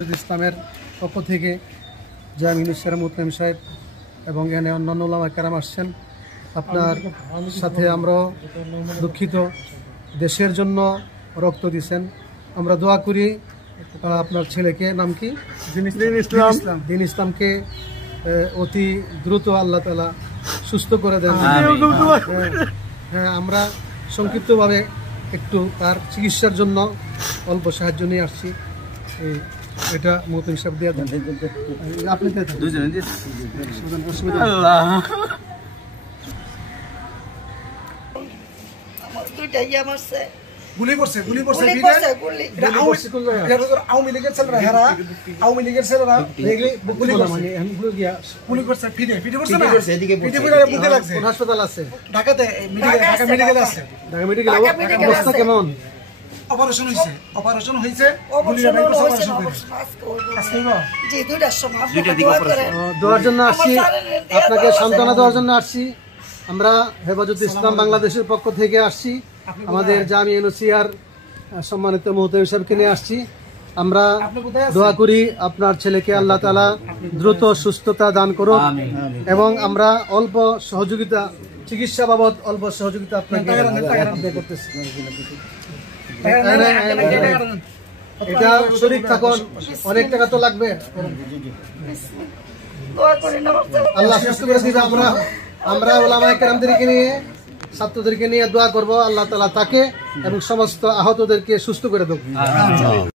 ইসলামের পক্ষ থেকে জামিনুল মুতলিম সাহেব এবং এখানে অন্যান্য ওলামা কেরাম আসছেন। আপনার সাথে আমরা দুঃখিত, দেশের জন্য রক্ত দিয়েছেন। আমরা দোয়া করি আপনার ছেলেকে, নাম কি? দিন ইসলামকে অতি দ্রুত আল্লাহ তাআলা সুস্থ করে দেন। হ্যাঁ, আমরা সংক্ষিপ্তভাবে একটু তার চিকিৎসার জন্য অল্প সাহায্য নিয়ে আসছি। এটা মতন হিসাব দিয়ে দেন আপনি। গুলি করছে আওয়ামী লীগের ছেলেরা, আওয়ামী লীগের ছেলেরা গুলি করছে ফিটে করছে না, বুকে লাগছে। হাসপাতাল আছে ঢাকাতে, ঢাকা মেডিকেলে আছে। ঢাকা মেডিকেল অবস্থা কেমন? অপারেশন হয়েছে দেওয়ার জন্য আসছি, আপনাকে সান্ত্বনা দেওয়ার জন্য আসছি। আমরা হেফাজতে ইসলাম বাংলাদেশের পক্ষ থেকে আসছি, আমাদের জামিয়া নসিহার সম্মানিত মুহতামিম সাহেবকে নিয়ে আসছি। আমরা দোয়া করি আপনার ছেলেকে আল্লাহ তাআলা দ্রুত সুস্থতা দান করুন এবং আমরা অল্প সহযোগিতা, চিকিৎসা বাবদ অল্প সহযোগিতা আপনাকে করতেছি। এটা শরীর থাকুন, অনেক টাকা তো লাগবে, আল্লাহ সুস্থ করে দিবে। আমরা ওলামায়ে কেরামদেরকে নিয়ে, ছাত্রদেরকে নিয়ে দোয়া করবো আল্লাহ তাআলা তাকে এবং সমস্ত আহতদেরকে সুস্থ করে দেব।